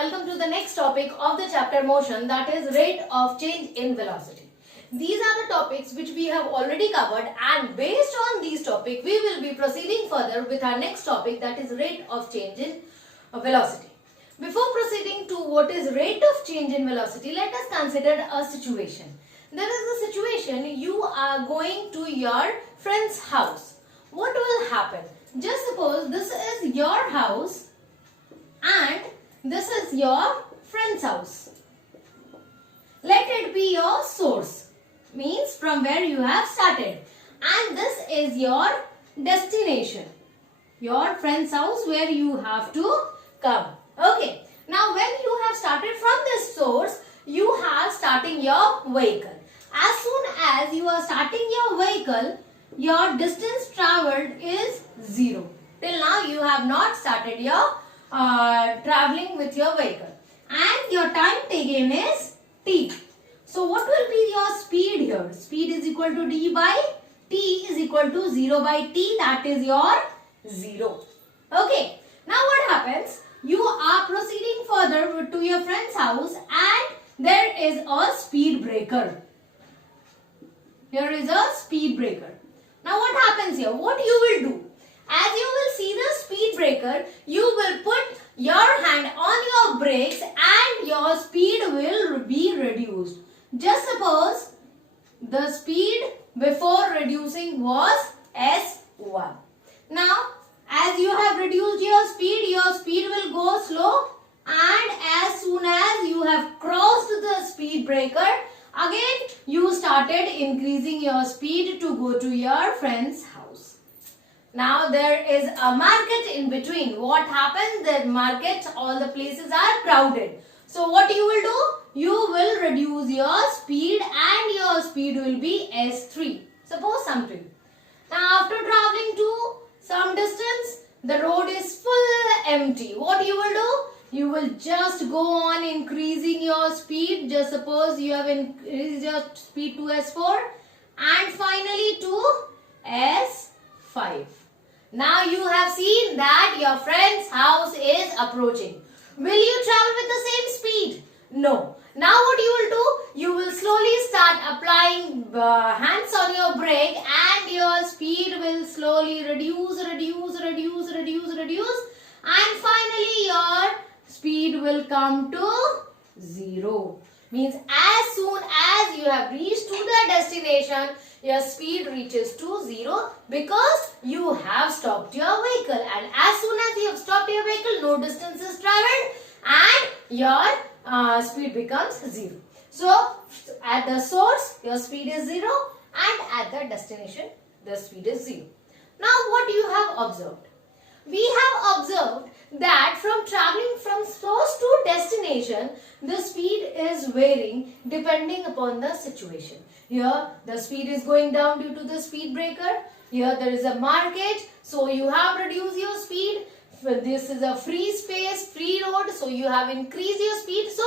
welcome to the next topic of the chapter motion, that is rate of change in velocity. These are the topics which we have already covered, and based on these topics we will be proceeding further with our next topic, that is rate of change in velocity. Before proceeding to what is rate of change in velocity, let us consider a situation. There is a situation, you are going to your friend's house. What will happen? Just suppose this is your house and this is your friend's house. Let it be your source, means from where you have started, and this is your destination, your friend's house where you have to come. Okay, now when you have started from this source, you have starting your vehicle. As soon as you are starting your vehicle, your distance traveled is 0. Till now you have not started your traveling with your vehicle, and your time taken is t. So what will be your speed here? Speed is equal to d by t is equal to 0 by t, that is your 0. Okay, now what happens? You are proceeding further to your friend's house and there is a speed breaker. Here is a speed breaker. Now what happens here? What you will do? As you will see the speed breaker, you will put your hand on your brakes and your speed will be reduced. Just suppose the speed before reducing was S1. Now as you have reduced your speed will go slow, and as soon as you have crossed the speed breaker, again you started increasing your speed to go to your friend's house. Now there is a market in between. What happens? The market, all the places are crowded. So what you will do? You will reduce your speed and your speed will be S3. Suppose something. Now after traveling to some distance, the road is full empty. What you will do? You will just go on increasing your speed. Just suppose you have increased your speed to S4 and finally to S5. Now you have seen that your friend's house is approaching. Will you travel with the same speed? No. Now what you will do? You will slowly start applying hands on your brake and your speed will slowly reduce and finally your speed will come to 0. Means as soon as you have reached to the destination, your speed reaches to 0 because you have stopped your vehicle, and as soon as you have stopped your vehicle, no distance is traveled and your speed becomes 0. So at the source your speed is 0 and at the destination the speed is 0. Now what you have observed? We have observed that from traveling from source to destination, the speed is varying depending upon the situation. Here the speed is going down due to the speed breaker. Here there is a market, so you have reduced your speed. This is a free space, free road, so you have increased your speed. So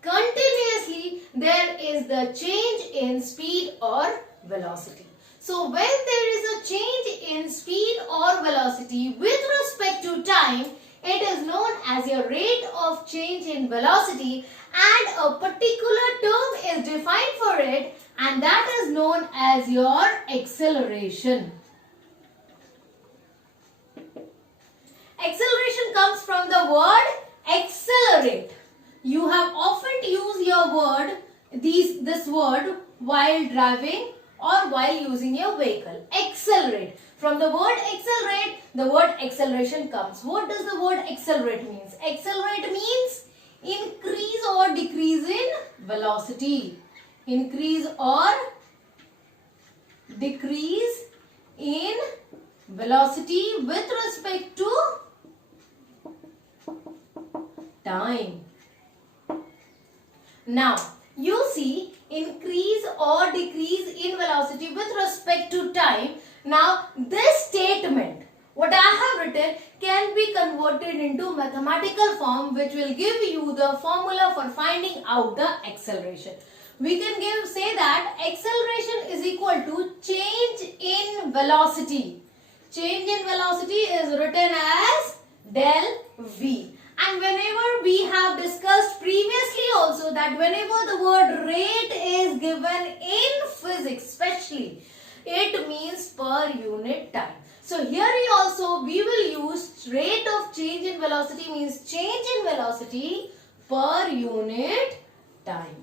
continuously there is the change in speed or velocity. So when there is a change in speed or velocity with respect to time, it is known as your rate of change in velocity, and a particular term is defined for it, and that is known as your acceleration. Acceleration comes from the word accelerate. You have often used your word, this word while driving or while using your vehicle. Accelerate. From the word accelerate, the word acceleration comes. What does the word accelerate means? Accelerate means increase or decrease in velocity. Increase or decrease in velocity with respect to time. Now you see, increase or decrease in velocity with respect to time. Now this statement, what I have written, can be converted into mathematical form, which will give you the formula for finding out the acceleration. We can say that acceleration is equal to change in velocity. Change in velocity is written as del V. And whenever we have this that whenever the word rate is given in physics, especially, it means per unit time. So here also we will use rate of change in velocity means change in velocity per unit time.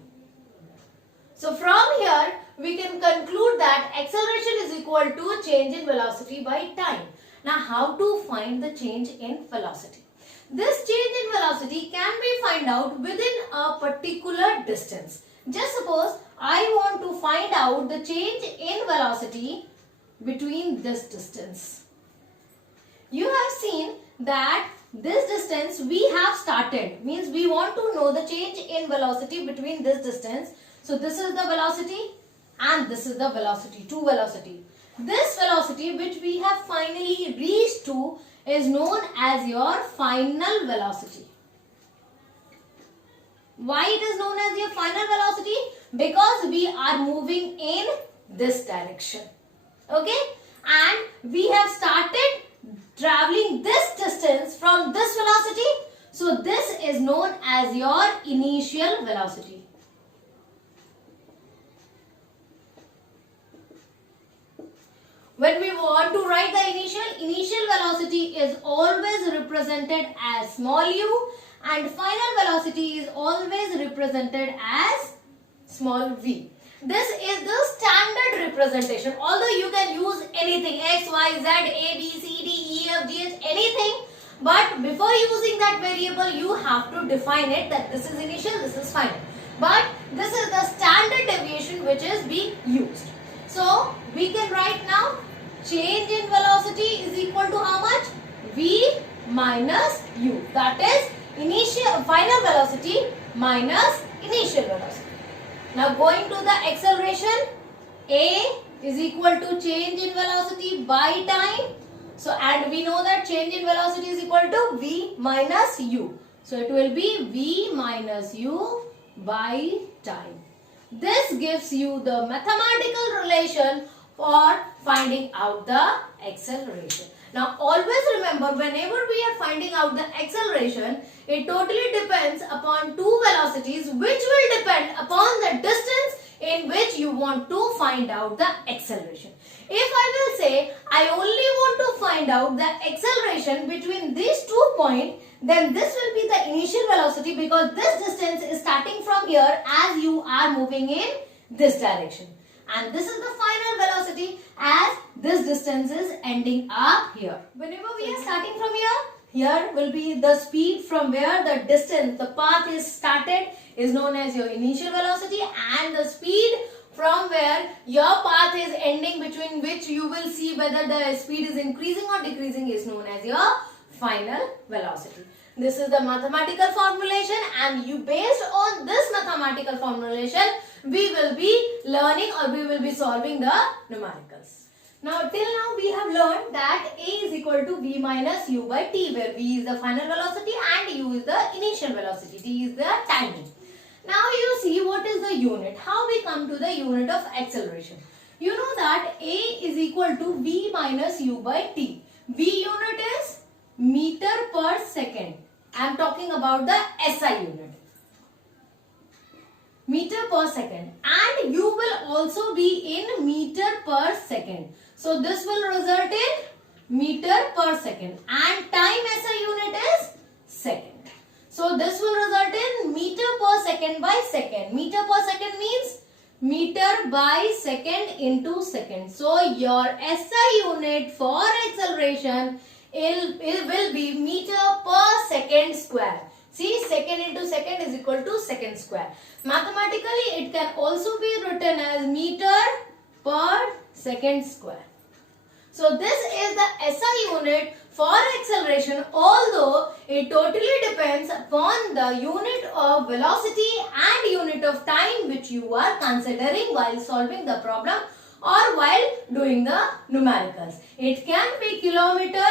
So from here we can conclude that acceleration is equal to change in velocity by time. Now how to find the change in velocity? This change in velocity can be found out within a particular distance. Just suppose I want to find out the change in velocity between this distance. You have seen that this distance we have started, means we want to know the change in velocity between this distance. So this is the velocity and this is the velocity, two velocity. This velocity which we have finally reached to is known as your final velocity. Why it is known as your final velocity? Because we are moving in this direction. Okay? And we have started traveling this distance from this velocity. So this is known as your initial velocity. When we want to write the initial velocity is always represented as small u and final velocity is always represented as small v. This is the standard representation. Although you can use anything x, y, z, a, b, c, d, e, f, g, h, anything. But before using that variable, you have to define it that this is initial, this is final. But this is the standard deviation which is being used. So we can write now change in velocity is equal to how much? V minus u. That is final velocity minus initial velocity. Now going to the acceleration, a is equal to change in velocity by time. So and we know that change in velocity is equal to v minus u. So it will be v minus u by time. This gives you the mathematical relation for finding out the acceleration. Now always remember, whenever we are finding out the acceleration, it totally depends upon two velocities which will depend upon the distance in which you want to find out the acceleration. If I will say I only want to find out the acceleration between these 2 points, then this will be the initial velocity because this distance is starting from here as you are moving in this direction. And this is the final velocity as this distance is ending up here. Whenever we are starting from here will be the speed from where the distance, the path is started is known as your initial velocity, and the speed from where your path is ending, between which you will see whether the speed is increasing or decreasing, is known as your final velocity. This is the mathematical formulation, and you based on this mathematical formulation we will be learning or we will be solving the numericals. Now till now we have learned that a is equal to v minus u by t, where v is the final velocity and u is the initial velocity, t is the timing. Now you see what is the unit, how we come to the unit of acceleration. You know that a is equal to v minus u by t. V unit is meter per second. I am talking about the SI unit. Meter per second, and you will also be in meter per second. So this will result in meter per second, and time SI unit is second. So this will result in meter per second by second. Meter per second means meter by second into second. So your SI unit for acceleration it will be meter per second square. See, second into second is equal to second square. Mathematically, it can also be written as meter per second square. So this is the SI unit for acceleration, although it totally depends upon the unit of velocity and unit of time which you are considering while solving the problem or while doing the numericals. It can be kilometer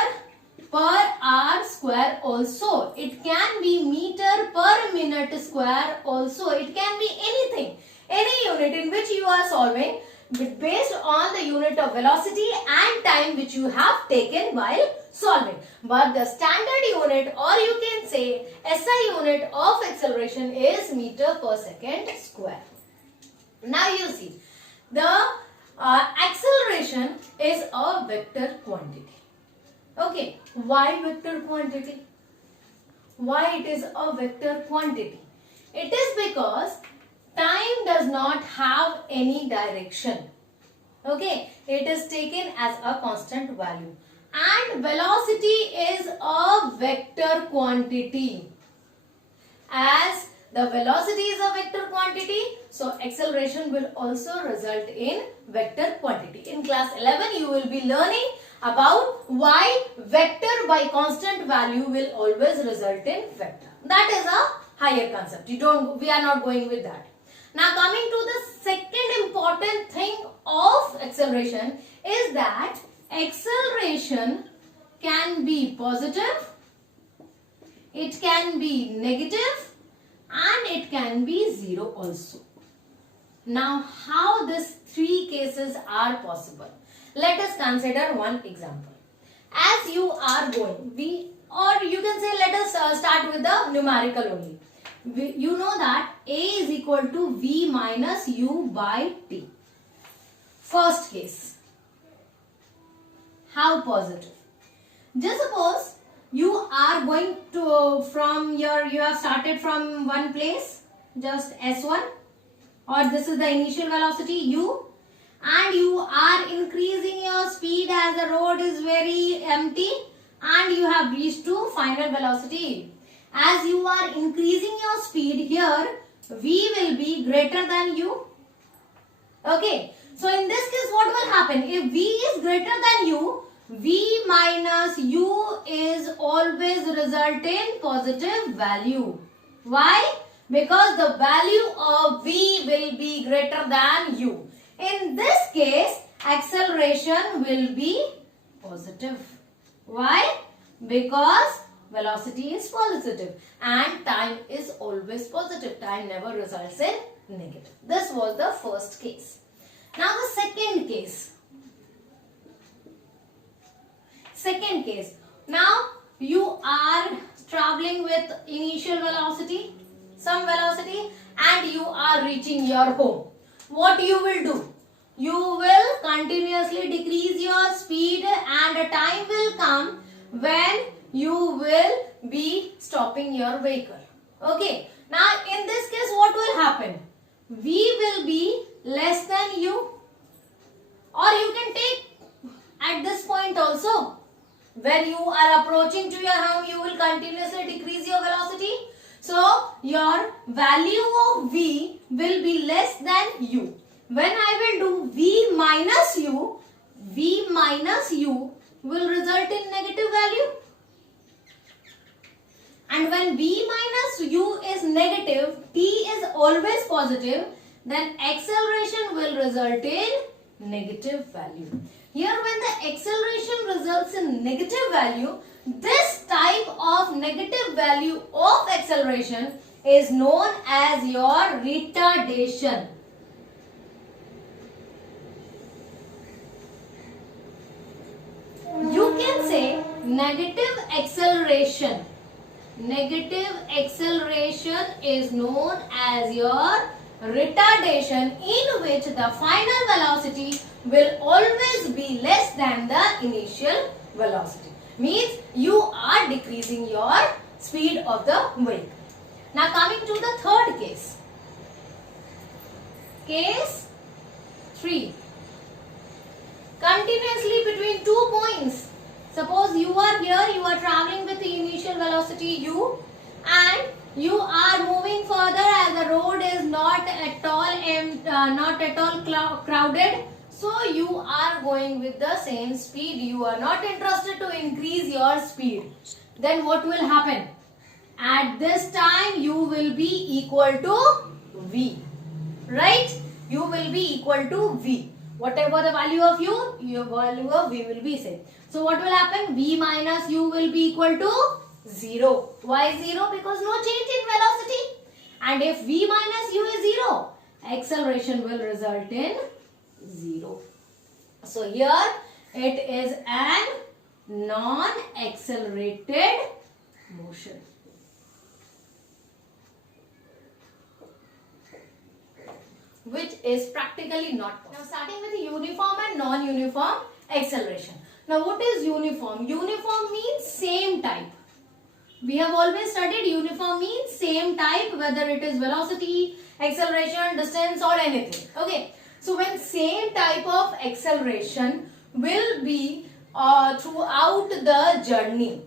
per hour square also. It can be meter per minute square also. It can be anything, any unit in which you are solving. based on the unit of velocity and time which you have taken while solving. But the standard unit, or you can say SI unit of acceleration, is meter per second square. Now you see, the acceleration is a vector quantity. Okay, why vector quantity? Why it is a vector quantity? It is because time does not have any direction. Okay, it is taken as a constant value. And velocity is a vector quantity. As the velocity is a vector quantity, so acceleration will also result in vector quantity. In class 11, you will be learning about why vector by constant value will always result in vector. That is a higher concept. We are not going with that. Now coming to the second important thing of acceleration is that acceleration can be positive, it can be negative, and it can be zero also. Now how these three cases are possible? Let us consider one example. As you are going, or you can say, let us start with the numerical only. You know that A is equal to V minus U by T. First case. How positive? Just suppose you are going to you have started from one place, just S1, or this is the initial velocity U, and you are increasing your speed as the road is very empty, and you have reached to final velocity. As you are increasing your speed here, V will be greater than U. Okay, so in this case what will happen? If V is greater than U, V minus U is always result in positive value. Why? Because the value of V will be greater than U. In this case, acceleration will be positive. Why? Because velocity is positive and time is always positive. Time never results in negative. This was the first case. Now the second case. Second case. Now you are traveling with initial velocity, some velocity, and you are reaching your home. What you will do? You will continuously decrease your speed, and a time will come when you will be stopping your vehicle. Okay. Now in this case what will happen? V will be less than U, or you can take at this point also. When you are approaching to your home, you will continuously decrease your velocity. So your value of V will be less than U. When I will do V minus U will result in negative value. And when V minus U is negative, T is always positive, then acceleration will result in negative value. Here when the acceleration results in negative value, this type of negative value of acceleration is known as your retardation. You can say negative acceleration. Negative acceleration is known as your retardation, in which the final velocity will always be less than the initial velocity. Means you are decreasing your speed of the vehicle. Now coming to the third case. Case 3. Continuously between 2 points. Suppose you are here, you are traveling with the initial velocity U, and you are moving further as the road is not at all crowded. So you are going with the same speed. You are not interested to increase your speed. Then what will happen? At this time you will be equal to V. Right? You will be equal to V. Whatever the value of U, your value of V will be same. So what will happen? V minus U will be equal to 0. Why 0? Because no change in velocity. And if V minus U is 0, acceleration will result in 0. So here it is an non-accelerated motion. Which is practically not possible. Now starting with uniform and non-uniform acceleration. Now what is uniform? Uniform means same type. We have always studied uniform means same type, whether it is velocity, acceleration, distance or anything. Okay. So when same type of acceleration will be throughout the journey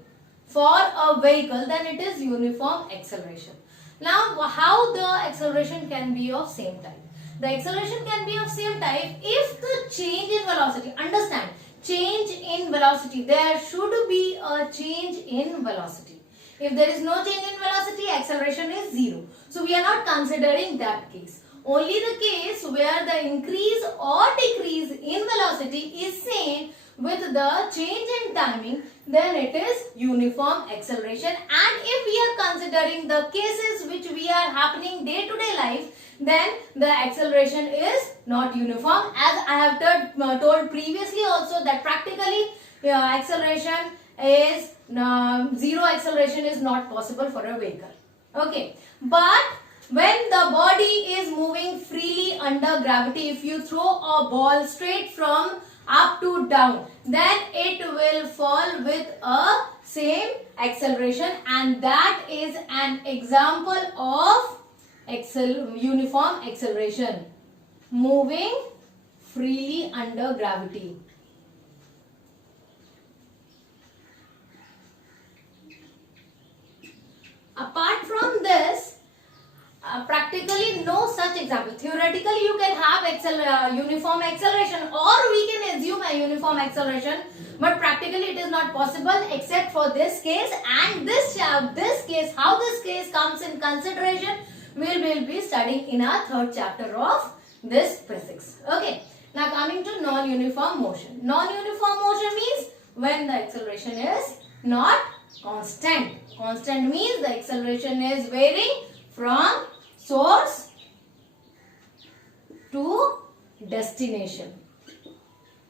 for a vehicle, then it is uniform acceleration. Now how the acceleration can be of same type? The acceleration can be of same type if the change in velocity, understand, change in velocity, there should be a change in velocity. If there is no change in velocity, acceleration is 0. So we are not considering that case. Only the case where the increase or decrease in velocity is same with the change in timing, then it is uniform acceleration. And if we are considering the cases which we are happening day to day life, then the acceleration is not uniform. As I have told previously also that practically acceleration is zero acceleration is not possible for a vehicle. Okay, but when the body is moving freely under gravity, if you throw a ball straight from up to down, then it will fall with a same acceleration, and that is an example of uniform acceleration, moving freely under gravity. Apart from this, practically no such example. Theoretically you can have uniform acceleration, or we can assume a uniform acceleration, but practically it is not possible except for this case. And this case, how this case comes in consideration, we will be studying in our third chapter of this physics. Okay. Now coming to non-uniform motion. Non-uniform motion means when the acceleration is not constant. Constant means the acceleration is varying from source to destination.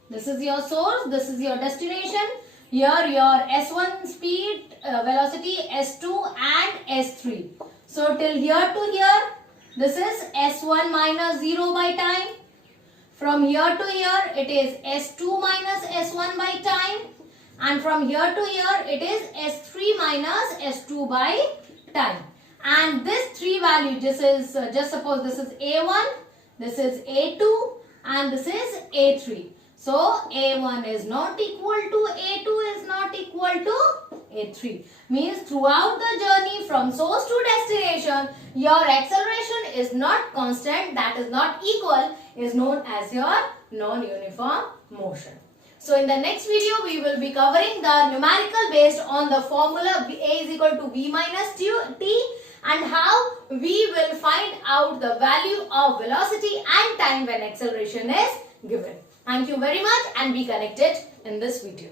This is your source, this is your destination. Here your S1 speed, velocity, S2 and S3. So till here to here, this is S1 minus 0 by time. From here to here, it is S2 minus S1 by time. And from here to here, it is S3 minus S2 by time. And this three value, this is, just suppose this is A1, this is A2 and this is A3. So A1 is not equal to A2 is not equal to A3. Means throughout the journey from source to destination, your acceleration is not constant, that is not equal, is known as your non-uniform motion. So in the next video, we will be covering the numerical based on the formula A is equal to V minus T and how we will find out the value of velocity and time when acceleration is given. Thank you very much and be connected in this video.